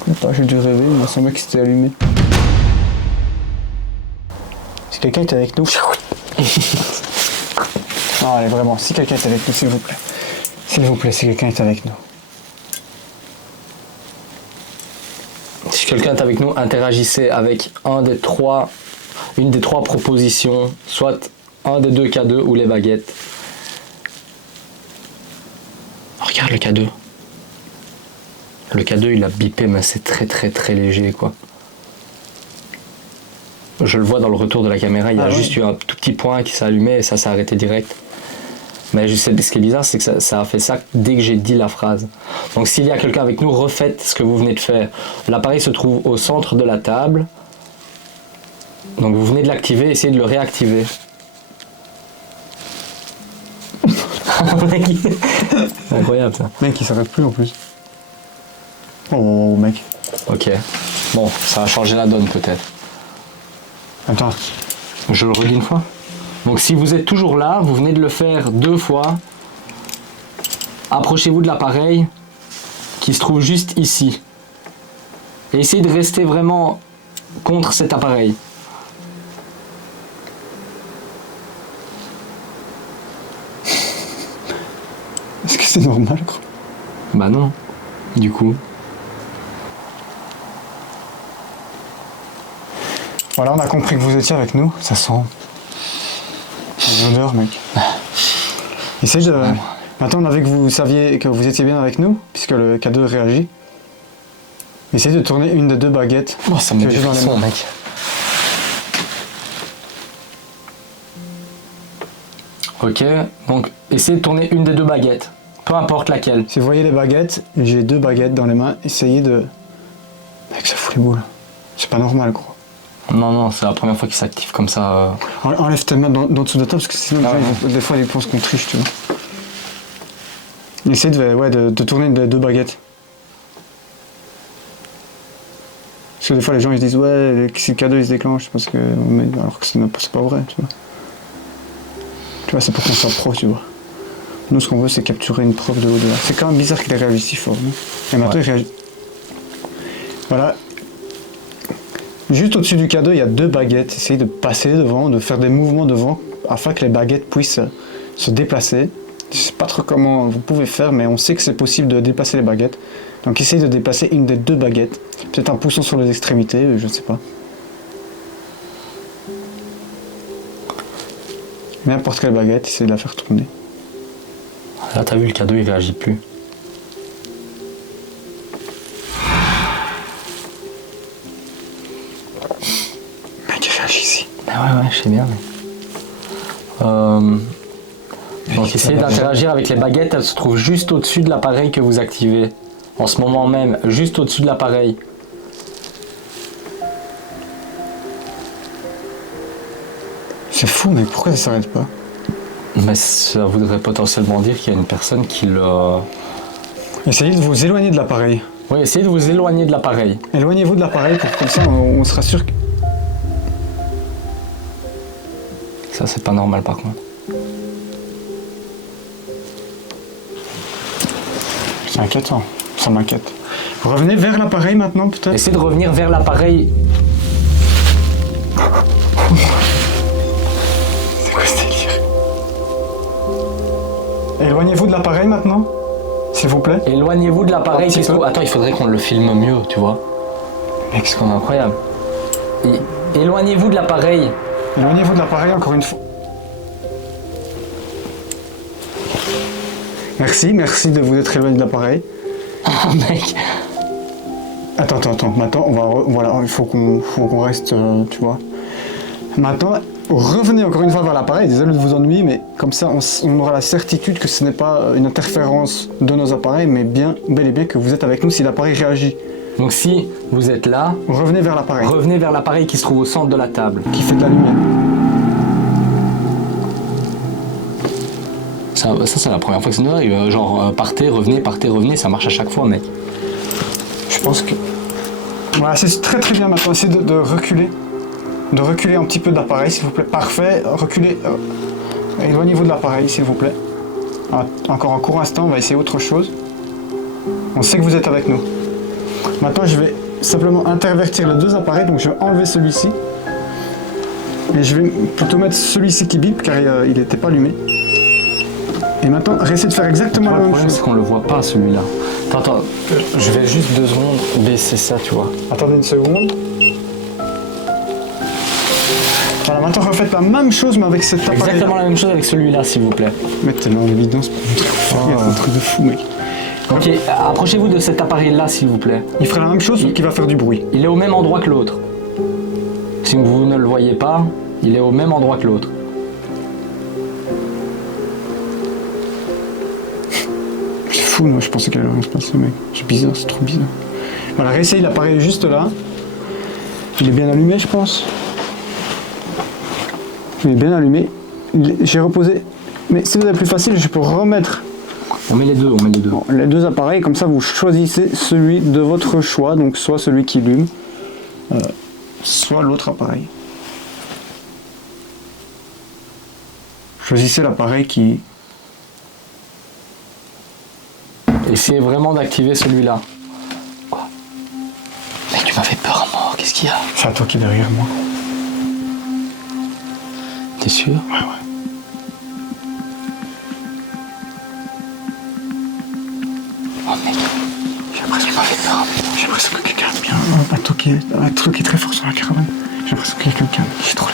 Je sais pas, j'ai dû rêver, il m'a semblé qu'il s'était allumé. Si quelqu'un est avec nous... Non, allez, vraiment, si quelqu'un est avec nous, s'il vous plaît. S'il vous plaît, si quelqu'un est avec nous. Si quelqu'un est avec nous, interagissez avec une des trois propositions, soit un des deux K2 ou les baguettes. Regarde le K2. Le K2 il a bipé, mais c'est très léger quoi. Je le vois dans le retour de la caméra, il y a juste eu un tout petit point qui s'est allumé et ça s'est arrêté direct. Mais je sais, ce qui est bizarre, c'est que ça a fait ça dès que j'ai dit la phrase. Donc s'il y a quelqu'un avec nous, refaites ce que vous venez de faire. L'appareil se trouve au centre de la table. Donc vous venez de l'activer, essayez de le réactiver. C'est incroyable ça. Mec, il s'arrête plus en plus. Oh, mec. Ok. Bon, ça a changé la donne peut-être. Attends. Je le redis une fois. Donc si vous êtes toujours là, vous venez de le faire 2 fois. Approchez-vous de l'appareil qui se trouve juste ici. Et essayez de rester vraiment contre cet appareil. Est-ce que c'est normal, quoi? Bah non. Du coup. Voilà, on a compris que vous étiez avec nous. Ça sent... l'odeur, mec. Essayez de... Maintenant, on a vu que vous saviez que vous étiez bien avec nous, puisque le K2 réagit. Essayez de tourner une des 2 baguettes. Oh, ça me met que des j'ai dans les frissons, mains. mec. Ok, donc essayez de tourner une des 2 baguettes. Peu importe laquelle. Si vous voyez les baguettes, j'ai 2 baguettes dans les mains. Essayez de... Mec, ça fout les boules. C'est pas normal, gros. Non, c'est la première fois qu'il s'active comme ça. Enlève tes mains dans dessous de la table, parce que sinon, Ah, les gens, des fois, ils pensent qu'on triche, tu vois. Essayez de tourner une des 2 baguettes. que des fois les gens ils se disent ouais, si le cadeau il se déclenche, c'est parce que. Alors que c'est pas vrai, tu vois. Tu vois, c'est pour qu'on soit pro, tu vois. Nous, ce qu'on veut, c'est capturer une preuve de l'au-delà. C'est quand même bizarre qu'il ait réagi si fort, non? Et maintenant, il réagit. Voilà. Juste au-dessus du cadeau, il y a 2 baguettes. Essayez de passer devant, de faire des mouvements devant, afin que les baguettes puissent se déplacer. Je sais pas trop comment vous pouvez faire, mais on sait que c'est possible de déplacer les baguettes. Donc, essayez de déplacer une des 2 baguettes. Peut-être en poussant sur les extrémités, je ne sais pas. N'importe quelle baguette, essayez de la faire tourner. Là, t'as vu, le cadeau, il réagit plus. Mec, il réagit ici. Ah ouais, je sais bien. Donc, essayez d'interagir avec les baguettes. Elles se trouvent juste au-dessus de l'appareil que vous activez. En ce moment même, juste au-dessus de l'appareil. C'est fou, mais pourquoi ça s'arrête pas? Mais ça voudrait potentiellement dire qu'il y a une personne qui l'a... Essayez de vous éloigner de l'appareil. Oui, essayez de vous éloigner de l'appareil. Éloignez-vous de l'appareil pour comme ça on sera sûr que... Ça, c'est pas normal par contre. C'est inquiétant, ça m'inquiète. Vous revenez vers l'appareil maintenant, peut-être? Essayez de revenir vers l'appareil. C'est quoi ce délire? Éloignez-vous de l'appareil maintenant, s'il vous plaît. Éloignez-vous de l'appareil. Un petit peu. Attends, il faudrait qu'on le filme mieux, tu vois. Mec, C'est quand même incroyable. Éloignez-vous de l'appareil. éloignez-vous de l'appareil encore une fois. Merci de vous être éloigné de l'appareil. Ah, mec. Attends. Maintenant, voilà, il faut qu'on reste, tu vois. Maintenant, revenez encore une fois vers l'appareil. Désolé de vous ennuyer, mais comme ça, on aura la certitude que ce n'est pas une interférence de nos appareils, mais bel et bien que vous êtes avec nous si l'appareil réagit. Donc si vous êtes là, Revenez vers l'appareil revenez vers l'appareil qui se trouve au centre de la table. qui fait de la lumière. Ça c'est la première fois que ça nous arrive. Genre, partez, revenez, ça marche à chaque fois, mec. Je pense que... Voilà, c'est très bien maintenant. Essayez de reculer. De reculer un petit peu de l'appareil, s'il vous plaît. Parfait. Reculez. Éloignez-vous de l'appareil, s'il vous plaît. Encore un court instant, on va essayer autre chose. On sait que vous êtes avec nous. Maintenant, je vais simplement intervertir les 2 appareils. Donc, je vais enlever celui-ci. Et je vais plutôt mettre celui-ci qui bip, car il n'était pas allumé. Et maintenant, réessayez de faire exactement la Le même problème, chose. c'est qu'on le voit pas, celui-là. Attends, je vais juste 2 secondes baisser ça, tu vois. Attendez une seconde. Voilà, maintenant refaites la même chose mais avec cet appareil. Exactement la même chose avec celui-là, s'il vous plaît. Mettez-le en évidence pour montrer. C'est un truc de fou, mec. Ok, approchez-vous de cet appareil-là, s'il vous plaît. Il ferait la même chose sauf qu'il va faire du bruit. Il est au même endroit que l'autre. Si vous ne le voyez pas, il est au même endroit que l'autre. C'est fou, moi je pensais qu'il allait rien se passer, mec. C'est bizarre, c'est trop bizarre. Voilà, réessaye l'appareil juste là. Il est bien allumé, je pense. Il est bien allumé. J'ai reposé. Mais si vous avez plus facile, je peux remettre On met les deux. les 2 appareils. Comme ça, vous choisissez celui de votre choix. Donc, soit celui qui allume, soit l'autre appareil. Choisissez l'appareil qui... Essayez vraiment d'activer celui-là. Quoi? Mec, tu m'as fait peur à mort, qu'est-ce qu'il y a? C'est à toi qui est derrière moi. T'es sûr? Ouais. Oh mec, j'ai l'impression qu'il m'a fait peur. J'ai l'impression que quelqu'un a bien un truc qui est très fort sur la caravane. J'ai l'impression qu'il y a quelqu'un. J'ai trop le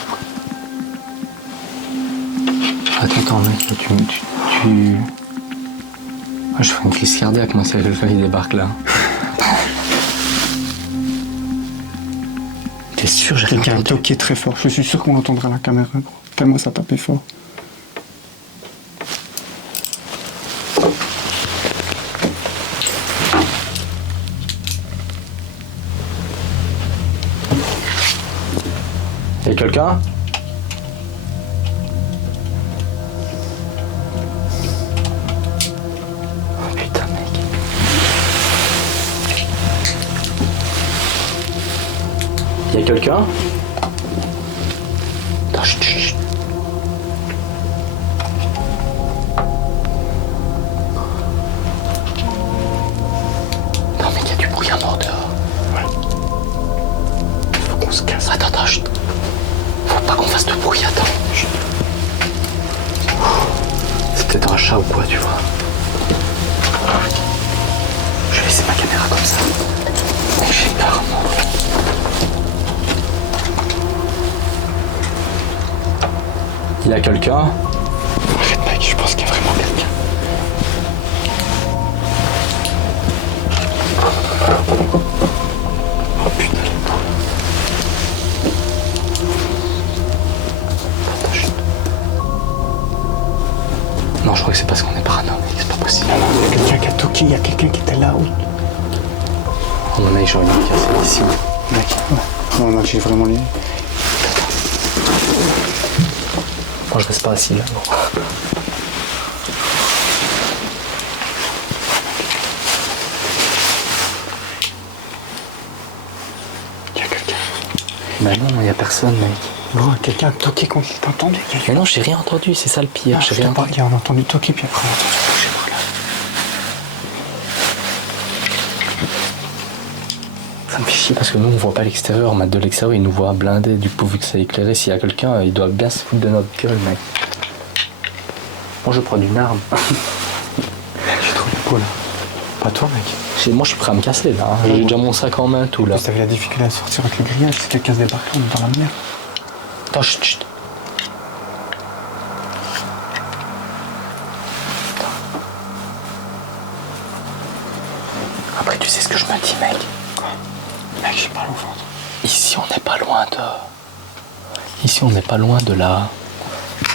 Attends, mec, tu... Ah, je fais une crise cardiaque, moi, c'est quelqu'un qui débarque là. T'es sûr, j'ai rien Quelqu'un a entendu? toqué très fort. Je suis sûr qu'on l'entendra à la caméra. Tellement ça tapait fort. Y'a quelqu'un? Oh putain, mec. quelqu'un. Attends, chut, chut, chut. Non mais il y a du bruit à mort dehors. Ouais. Faut qu'on se casse. Attends, attends, chut. Faut pas qu'on fasse de bruit, attends. Chut. C'est peut-être un chat ou quoi, tu vois. Je vais laisser ma caméra comme ça. Mais j'ai peur, moi. Il y a quelqu'un. Arrête mec, je pense qu'il y a vraiment quelqu'un. Oh putain. Attends, chut. Non, je crois que c'est parce qu'on est parano, mec, c'est pas possible. Non, il y a quelqu'un qui a toqué, il y a quelqu'un qui était là où. À mon avis, j'aurais dû me casser d'ici. Mec, ouais. Non, j'ai vraiment les. Moi, je reste pas assis là. Non. Il y a quelqu'un. Bah non, y a personne, mec. Bro, quelqu'un a toqué quand il t'a entendu. Mais non, j'ai rien entendu, c'est ça le pire. J'ai rien entendu. Il a entendu toquer, puis après on a entendu bouger par là. Ça me fait chier parce que nous, on voit pas l'extérieur. On mate de l'extérieur, ils nous voient blindés. Du coup, vu que c'est éclairé, s'il y a quelqu'un, ils doivent bien se foutre de notre gueule, mec. Moi, je prends une arme. J'ai trop les peau là. Pas toi, mec. Moi, je suis prêt à me casser là. Hein. J'ai déjà mon sac en main, tout là. Vous avez la difficulté à sortir avec le grillage. Si quelqu'un se débarque, on est dans la merde. Attends, chut, chut. Après, tu sais ce que je me dis, mec. Mec, j'ai pas au ventre. Ici, on n'est pas loin de. Ici, on n'est pas loin de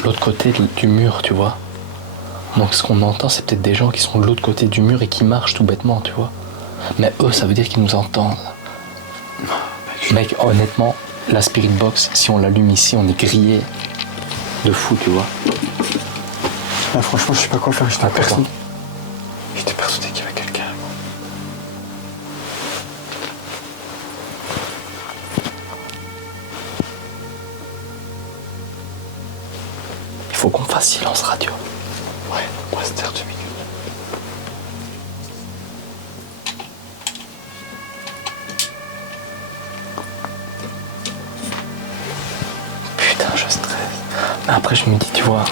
l'autre côté du mur, tu vois. Donc, ce qu'on entend, c'est peut-être des gens qui sont de l'autre côté du mur et qui marchent tout bêtement, tu vois. Mais eux, ça veut dire qu'ils nous entendent. Mec, honnêtement, la Spirit Box, si on l'allume ici, on est grillé de fou, tu vois. Ah, franchement, je sais pas quoi faire. J'étais Attends. persuadé qu'il y avait quelqu'un. Il faut qu'on fasse silence radio. Ouais, on va se taire 2 minutes. Putain, je stresse. Mais après, je me dis, tu vois,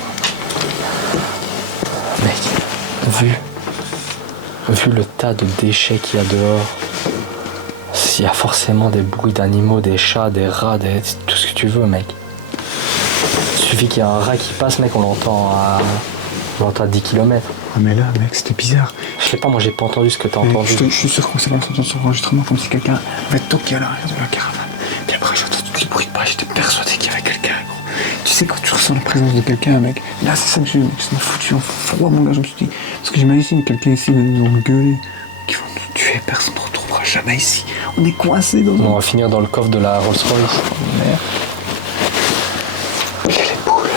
mec, vu le tas de déchets qu'il y a dehors, il y a forcément des bruits d'animaux, des chats, des rats, tout ce que tu veux, mec. Il suffit qu'il y ait un rat qui passe, mec, on l'entend à 10 km. Ah, mais là, mec, c'était bizarre. Je sais pas, moi j'ai pas entendu ce que t'as Mais entendu. je suis sûr qu'on s'est entendu sur l'enregistrement comme si quelqu'un avait toqué à l'arrière de la caravane. Puis après, j'ai entendu tous les bruits de pas, j'étais persuadé qu'il y avait quelqu'un, gros. Tu sais, quand tu ressens la présence de quelqu'un, mec, là, c'est ça que ça m'a foutu en froid, mon gars, je me suis dit. Parce que j'imagine quelqu'un ici, ils vont me gueuler, qui vont nous tuer, personne ne retrouvera jamais ici. On est coincés dans On va finir dans le coffre de la Rolls Royce. Merde. J'ai les boules.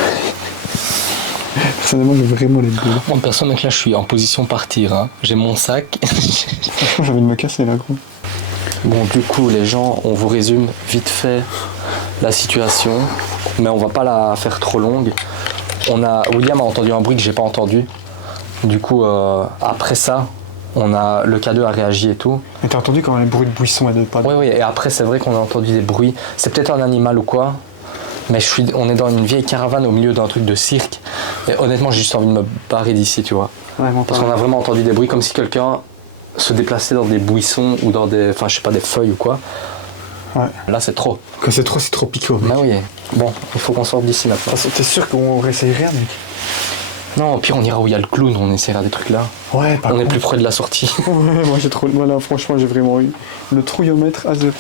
Personnellement, j'ai vraiment les boules. Moi, perso, mec, là, je suis en position partir. Hein. J'ai mon sac. Franchement, j'ai envie de me casser, là, gros. Bon, du coup, les gens, on vous résume vite fait la situation, mais on va pas la faire trop longue. William a entendu un bruit que j'ai pas entendu. Du coup, après ça, le K2 a réagi et tout. Mais t'as entendu quand les bruits de buisson et de pas de... Oui, et après, c'est vrai qu'on a entendu des bruits. C'est peut-être un animal ou quoi, mais on est dans une vieille caravane au milieu d'un truc de cirque. Et honnêtement, j'ai juste envie de me barrer d'ici, tu vois. Vraiment Parce qu'on a vraiment entendu des bruits comme si quelqu'un se déplaçait dans des buissons ou dans des, enfin, je sais pas, des feuilles ou quoi. Ouais. Là, c'est trop. Quand c'est trop piquant, mec. Bah oui. Bon, il faut qu'on sorte d'ici maintenant. T'es sûr qu'on réessaye rien, mec? Non, au pire, on ira où il y a le clown, on essaiera des trucs là. Ouais, On est plus près de la sortie. Ouais, moi j'ai trop... Voilà, franchement, j'ai vraiment eu le trouillomètre à 0.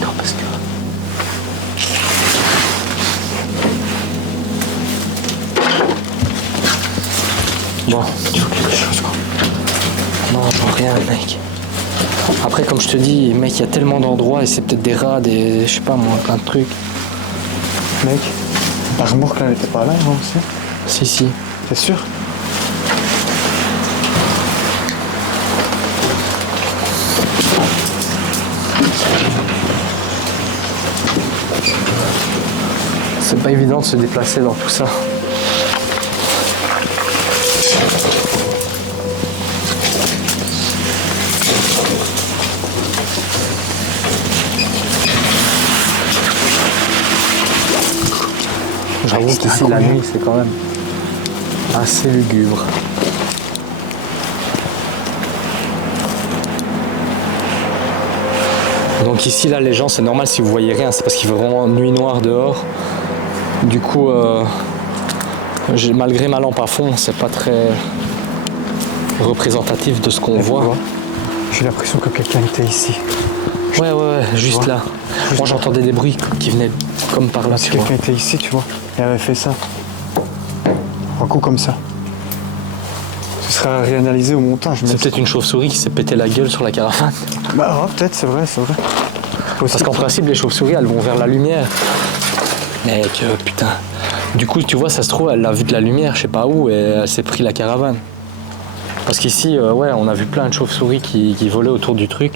Non, parce que... Bon, Tu veux quelque chose, quoi? non, genre rien, mec. Après, comme je te dis, mec, il y a tellement d'endroits et c'est peut-être des rats, je sais pas moi, plein de trucs. Mec, la remorque là, elle était pas là avant aussi? Si. T'es sûr? C'est pas évident de se déplacer dans tout ça. J'avoue qu'ici la nuit c'est quand même assez lugubre. Donc ici là les gens c'est normal si vous voyez rien, c'est parce qu'il fait vraiment nuit noire dehors. Du coup malgré ma lampe à fond c'est pas très représentatif de ce qu'on voit. J'ai l'impression que quelqu'un était ici. Ouais, juste là. Moi j'entendais des bruits qui venaient comme par là. Si quelqu'un était ici, tu vois, et avait fait ça. Un coup comme ça. Ce sera réanalysé au montage. C'est peut-être une chauve-souris qui s'est pété la gueule sur la caravane. Bah peut-être, c'est vrai. Parce qu'en principe les chauves-souris elles vont vers la lumière. Mec, putain. Du coup tu vois ça se trouve elle a vu de la lumière je sais pas où et elle s'est pris la caravane. Parce qu'ici on a vu plein de chauves-souris qui volaient autour du truc.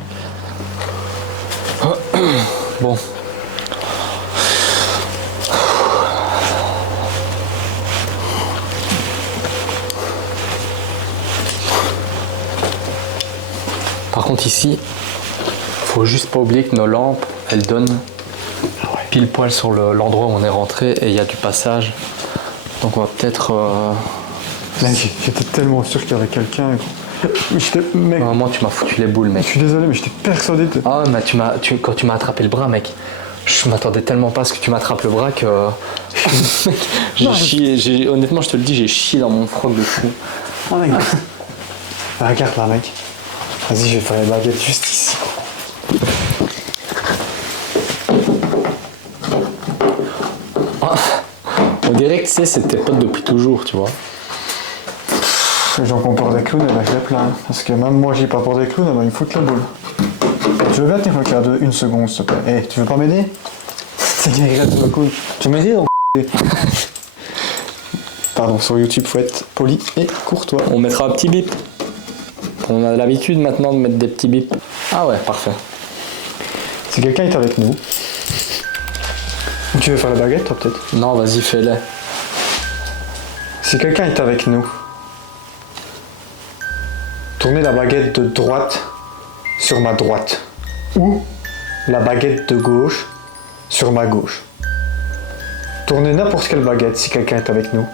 Bon. Par contre ici, faut juste pas oublier que nos lampes, elles donnent pile poil sur l'endroit où on est rentré et il y a du passage. Donc on va peut-être... Mec, j'étais tellement sûr qu'il y avait quelqu'un. Mec. Moi tu m'as foutu les boules mec. Je suis désolé mais j'étais persuadé de... Ah ouais, mais quand tu m'as attrapé le bras mec, je m'attendais tellement pas à ce que tu m'attrapes le bras que... j'ai chié, honnêtement je te le dis, j'ai chié dans mon froc de fou. Oh mec. Regarde là mec. Vas-y, je vais faire les baguettes juste ici. On dirait que c'est tes potes depuis toujours, tu vois. Les gens qui ont peur des clowns, je les plains. Parce que même moi, j'ai pas peur des clowns, ils me foutent la boule. Tu veux bien tenir le cadre une seconde, s'il te plaît? Tu veux pas m'aider? C'est qui regarde sur le coude. Tu veux m'aider? Pardon, sur YouTube, faut être poli et courtois. On mettra un petit bip. On a l'habitude maintenant de mettre des petits bips. Ah ouais, parfait. Si quelqu'un est avec nous, tu veux faire la baguette, toi, peut-être? Non, vas-y, fais-les. Si quelqu'un est avec nous, tournez la baguette de droite sur ma droite. Ou la baguette de gauche sur ma gauche. Tournez n'importe quelle baguette si quelqu'un est avec nous.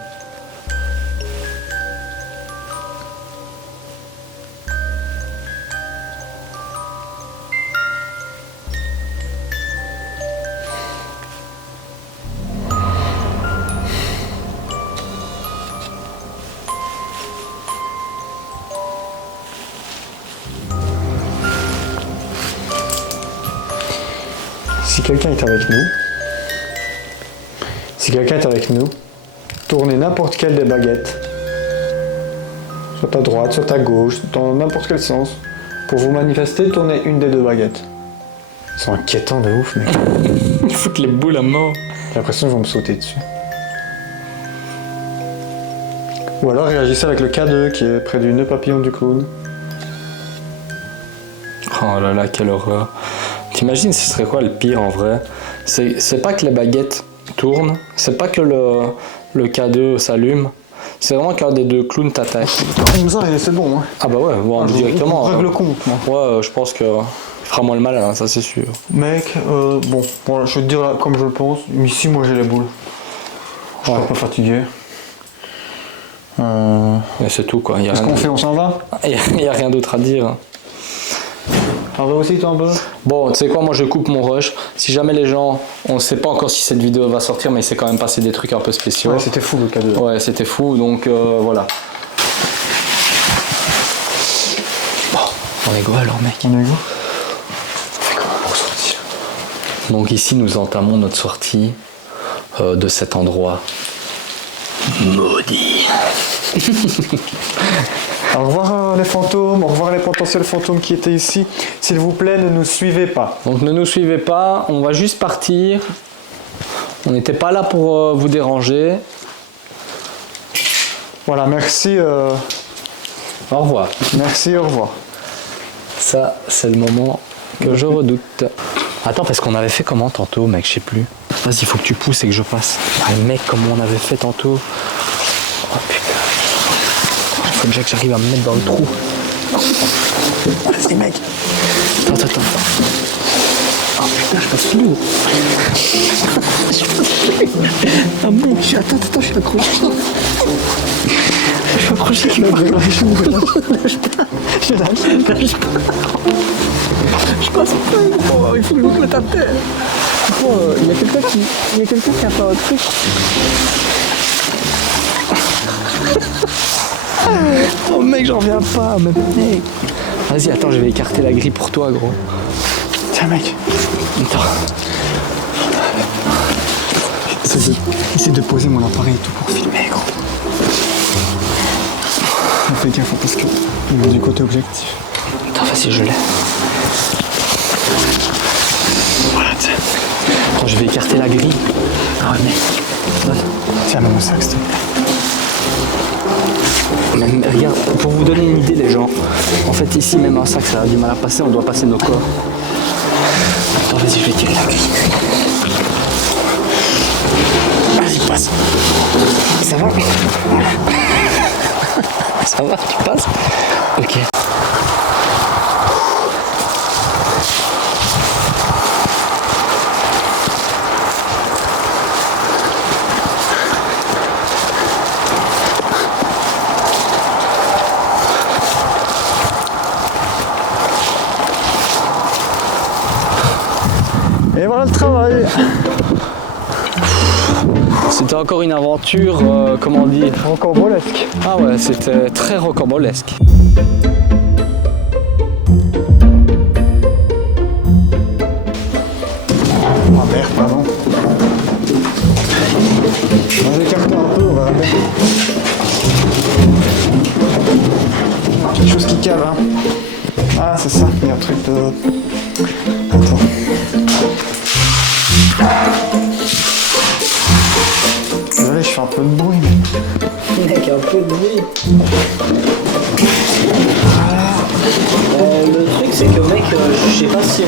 Si quelqu'un est avec nous, tournez n'importe quelle des baguettes, soit à droite, soit à gauche, dans n'importe quel sens. Pour vous manifester, tournez une des deux baguettes. Ils sont inquiétants de ouf, mec. Ils foutent les boules à mort. J'ai l'impression qu'ils vont me sauter dessus. Ou alors réagissez avec le K2 qui est près du nœud papillon du clown. Oh là là, quelle horreur. T'imagines ce serait quoi le pire en vrai? C'est pas que les baguettes tournent, c'est pas que le K2 s'allume, c'est vraiment qu'un des deux clowns t'attaque. Comme ça, c'est bon. Hein. Ah bah ouais, bon, directement. Je règle le compte, moi. Ouais, je pense que il fera moins le mal, hein, ça c'est sûr. Mec, bon, voilà, je vais te dire là, comme je le pense, ici moi j'ai les boules. Je suis un peu fatigué. Et c'est tout quoi. Qu'est-ce qu'on fait? On s'en va? Il y a rien d'autre à dire. Hein. On va aussi toi un peu? Bon, tu sais quoi, moi je coupe mon rush. Si jamais les gens, on sait pas encore si cette vidéo va sortir, mais il s'est quand même passé des trucs un peu spéciaux. Ouais, c'était fou le cadeau. Ouais, c'était fou, donc voilà. Bon, on est go alors mec. On est go? On fait comment pour sortir? Donc ici nous entamons notre sortie de cet endroit maudit. Au revoir les fantômes, au revoir les potentiels fantômes qui étaient ici. S'il vous plaît, ne nous suivez pas. Donc ne nous suivez pas, on va juste partir. On n'était pas là pour vous déranger. Voilà, merci. Au revoir. Merci, au revoir. Ça, c'est le moment que je redoute. Attends, parce qu'on avait fait comment tantôt, mec, je sais plus. Vas-y, il faut que tu pousses et que je passe. Ah, mec, comment on avait fait tantôt. Oh putain. Il faut déjà que j'arrive à me mettre dans le trou. Vas-y, mec. Attends. Oh putain, je passe flou. Ah mec, attends, je suis accroché. Je suis accroché. Je passe pas, gros. Il faut que je me mette à terre. Il y a quelqu'un qui a fait un truc. Oh mec, j'en reviens pas, mais mec. Vas-y, attends, je vais écarter la grille pour toi, gros. Tiens, mec. Attends. Essaye de poser mon appareil et tout pour filmer, gros. Fais gaffe parce que il est du côté objectif. Attends, vas-y, je l'ai. Voilà, tiens. Attends, je vais écarter la grille. Ah ouais, mec. Tiens, mets mon sac, s'il te plaît. Mais regarde, pour vous donner une idée, les gens, en fait, ici, même un sac, ça a du mal à passer, on doit passer nos corps. Attends, vas-y, je vais tirer la grille. Vas-y, passe. Ça va? Ça va, tu passes? Ok. Et voilà le travail. C'était encore une aventure, comment dire, Rocambolesque. Ah ouais, c'était très rocambolesque. Ah merde, pardon. On va écarter un peu, on va bien. Quelque chose qui cale, hein. Ah, c'est ça, il y a un truc de... Attends. Désolé, je fais un peu de bruit, mais... Mec, un peu de bruit. Le truc, c'est que mec, je sais pas si on...